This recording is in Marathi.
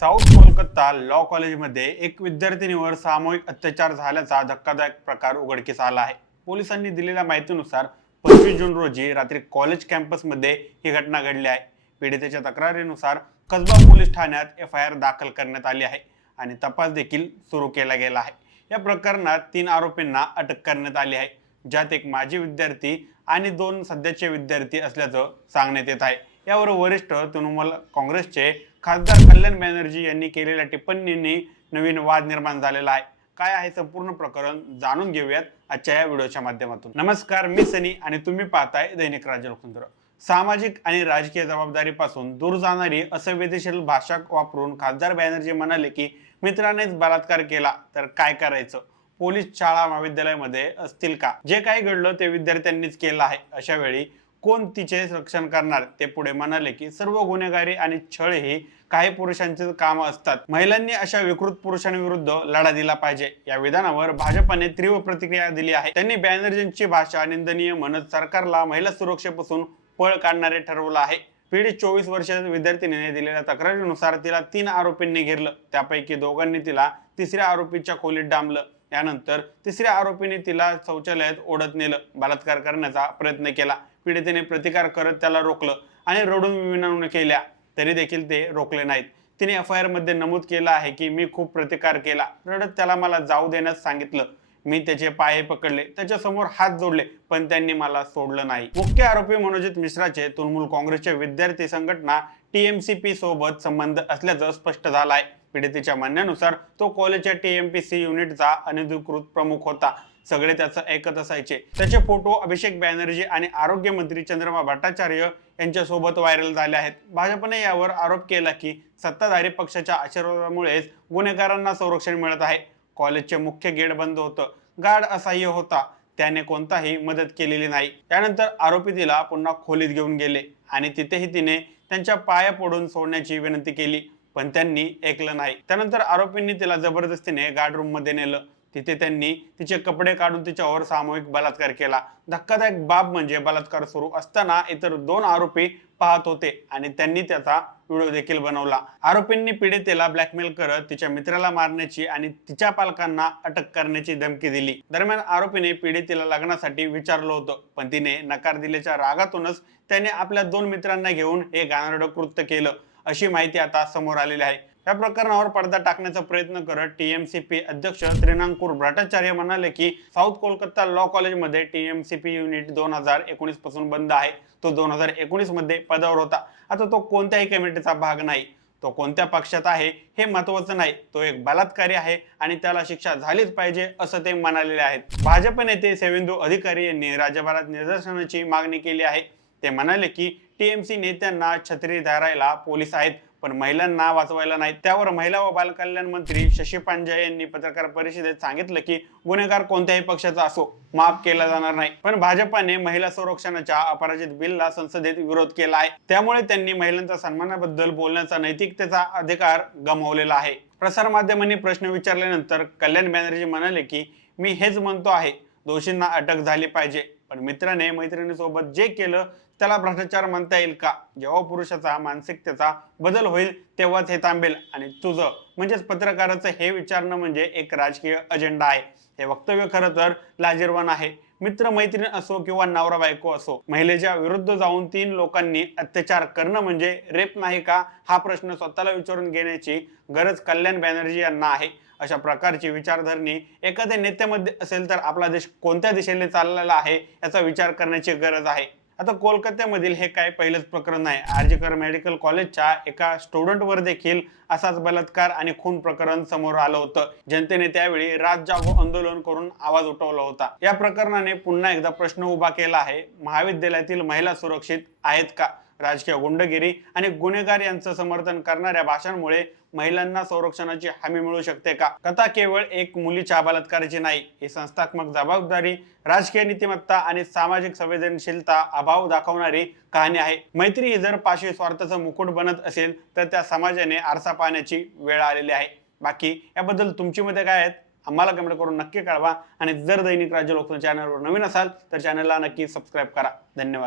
साऊथ कोलकाता लॉ कॉलेजमध्ये एक विद्यार्थिनीवर सामूहिक अत्याचार झाल्याचा धक्कादायक प्रकार उघडकीस आला आहे। पोलिसांनी दिलेल्या माहितीनुसार 25 जून रोजी रात्री कॉलेज कॅम्पसमध्ये ही घटना घडली आहे। पीडितेच्या तक्रारीनुसार कसबा पोलीस ठाण्यात FIR दाखल करण्यात आली आहे आणि तपास देखील सुरू केला गेला आहे। या प्रकरणात 3 आरोपींना अटक करण्यात आली आहे, ज्यात एक माजी विद्यार्थी आणि 2 सध्याचे विद्यार्थी असल्याचं सांगण्यात येत आहे। यावर वरिष्ठ तृणमूल काँग्रेसचे खासदार कल्याण बॅनर्जी यांनी केलेल्या टिप्पणींनी नवीन वाद निर्माण झालेला आहे। काय आहे संपूर्ण प्रकरण जाणून घेऊयात आजच्या या व्हिडिओच्या माध्यमातून। नमस्कार, मी सनी आणि तुम्ही पाहताय दैनिक राज्य लोकतंत्र। सामाजिक आणि राजकीय जबाबदारीपासून दूर जाणारी असंवेदनशील भाषा वापरून खासदार बॅनर्जी म्हणाले की मित्रानेच बलात्कार केला तर काय करायचं, पोलीस शाळा महाविद्यालयामध्ये असतील का? जे काही घडलं ते विद्यार्थ्यांनीच केलं आहे। अशा वेळी कोण तिचे रक्षण करणार? ते पुढे म्हणाले की सर्व गुन्हेगारी आणि छळ ही काही पुरुषांचे काम असतात, महिलांनी अशा विकृत पुरुषांविरुद्ध लढा दिला पाहिजे। या विधानावर भाजपने तीव्र प्रतिक्रिया दिली आहे। त्यांनी बॅनर्जींची भाषा निंदनीय म्हणत सरकारला महिला सुरक्षेपासून पळ काढणारे ठरवलं आहे। पीडित 24 वर्षाच्या विद्यार्थिनीने दिलेल्या तक्रारीनुसार तिला 3 आरोपींनी घेरलं, त्यापैकी दोघांनी तिला तिसऱ्या आरोपीच्या खोलीत डांबलं। यानंतर तिसऱ्या आरोपीने तिला शौचालयात ओढत नेलं, बलात्कार करण्याचा प्रयत्न केला। पीडितेने प्रतिकार करत त्याला रोखलं आणि रडून विनवण्या केल्या, तरी देखील ते रोखले नाहीत। तिने FIR मध्ये नमूद केलं आहे की मी खूप प्रतिकार केला, रडत त्याला मला जाऊ देण्यास सांगितलं, मी त्याचे पाय पकडले, त्याच्या समोर हात जोडले, पण त्यांनी मला सोडलं नाही। मुख्य आरोपी मनोजित मिश्राचे तृणमूल काँग्रेसच्या विद्यार्थी संघटना TMCP सोबत संबंध असल्याचं स्पष्ट झालं आहे। पीडितेच्या म्हणण्यानुसार तो कॉलेजच्या TMPC युनिटचा अनधिकृत प्रमुख होता, सगळे त्याचं ऐकत असायचे। त्याचे फोटो अभिषेक बॅनर्जी आणि आरोग्य मंत्री चंद्रमा भट्टाचार्य यांच्यासोबत व्हायरल झाले आहेत। भाजपने यावर आरोप केला की सत्ताधारी पक्षाच्या आशीर्वादामुळेच गुन्हेगारांना संरक्षण मिळत आहे। कॉलेजचे मुख्य गेट बंद होतं, गार्ड असहाय्य होता, त्याने कोणताही मदत केलेली नाही। त्यानंतर आरोपी तिला पुन्हा खोलीत घेऊन गेले आणि तिथेही तिने त्यांच्या पाया पडून सोडण्याची विनंती केली, पण त्यांनी ऐकलं नाही। त्यानंतर आरोपींनी तिला जबरदस्तीने गार्ड रूम मध्ये नेलं, तिथे त्यांनी तिचे कपडे काढून तिच्यावर सामूहिक बलात्कार केला। धक्कादायक बाब म्हणजे बलात्कार सुरू असताना इतर 2 आरोपी पाहत होते आणि त्यांनी त्याचा व्हिडिओ देखील बनवला। आरोपींनी पीडितेला ब्लॅकमेल करत तिच्या मित्राला मारण्याची आणि तिच्या पालकांना अटक करण्याची धमकी दिली। दरम्यान आरोपीने पीडितेला लग्नासाठी विचारलं होतं, पण तिने नकार दिल्याच्या रागातूनच त्याने आपल्या 2 मित्रांना घेऊन हे घाणेरडं कृत्य केलं, अशी माहिती आता समोर आलेली आहे। या प्रकरणावर पडदा टाकण्याचा प्रयत्न करत TMCP अध्यक्ष त्रिनांकुर भट्टाचार्य म्हणाले की साऊथ कोलकाता लॉ कॉलेजमध्ये TMCP युनिट 2019 पासून बंद आहे। तो 2019 मध्ये पदावर होता। आता तो कोणत्याही कमिटीचा भाग नाही, तो कोणत्या पक्षात आहे हे महत्त्वाचं नाही, तो एक बलात्कारी आहे आणि त्याला शिक्षा झालीच पाहिजे, असं ते म्हणालेले आहेत। भाजप नेते सेवेंदू अधिकारी यांनी राज्यभरात निदर्शनाची मागणी केली आहे। ते म्हणाले की TMC नेत्यांना छत्री धरायला पोलीस आहेत, पण महिलांना वाचवायला नाही। त्यावर महिला व बालकल्याण मंत्री शशी पांजा यांनी पत्रकार परिषदेत सांगितलं की गुन्हेगार कोणत्याही पक्षाचा असो, माफ केला जाणार नाही। पण भाजपाने महिला संरक्षणाच्या अपराजित बिलला संसदेत विरोध केला आहे, त्यामुळे त्यांनी महिलांच्या सन्मानाबद्दल बोलण्याचा नैतिकतेचा अधिकार गमावलेला आहे। प्रसार माध्यमांनी प्रश्न विचारल्यानंतर कल्याण बॅनर्जी म्हणाले की मी हेच म्हणतो आहे, दोषींना अटक झाली पाहिजे, पण मित्राने मैत्रिणीसोबत जे केलं त्याला भ्रष्टाचार म्हणता येईल का? जेव्हा पुरुषाचा मानसिकतेचा बदल होईल तेव्हाच हे थांबेल आणि तुझं म्हणजेच पत्रकाराचं हे विचारणं म्हणजे एक राजकीय अजेंडा आहे। हे वक्तव्य खरं तर लाजिरवाण आहे। मित्र मैत्रीण असो किंवा नवरा बायको असो, महिलेच्या विरुद्ध जाऊन 3 लोकांनी अत्याचार करणं म्हणजे रेप नाही का? हा प्रश्न स्वतःला विचारून घेण्याची गरज कल्याण बॅनर्जी यांना आहे। अशा प्रकारची विचारधरणी एखाद्या नेत्यामध्ये असेल तर आपला देश कोणत्या दिशेने चाललेला आहे याचा विचार करण्याची गरज आहे। आता कोलकात्यामधील हे काय पहिलंच प्रकरण नाही। आरजीकर मेडिकल कॉलेजच्या एका स्टुडंटवर देखील असाच बलात्कार आणि खून प्रकरण समोर आलं होतं। जनतेने त्यावेळी रात जागो आंदोलन करून आवाज उठवला होता। या प्रकरणाने पुन्हा एकदा प्रश्न उभा केला आहे, महाविद्यालयातील महिला सुरक्षित आहेत का? राजकीय गुंडगिरी आणि गुन्हेगार यांचं समर्थन करणाऱ्या भाषांमुळे महिलांना संरक्षणाची हमी मिळू शकते का? कथा केवळ एक मुलीच्या बलात्काराची नाही, ही संस्थात्मक जबाबदारी, राजकीय नीतिमत्ता आणि सामाजिक संवेदनशीलता अभाव दाखवणारी कहाणी आहे। मैत्री ही जर पाशवी स्वार्थाचं मुकुट बनत असेल तर त्या समाजाने आरसा पाहण्याची वेळ आलेली आहे। बाकी याबद्दल तुमची मते काय आहेत? आम्हाला कमेंट करून नक्की कळवा आणि जर दैनिक राज्य लोकतंत्र चॅनलवर नवीन असाल तर चॅनलला नक्की सबस्क्राईब करा। धन्यवाद।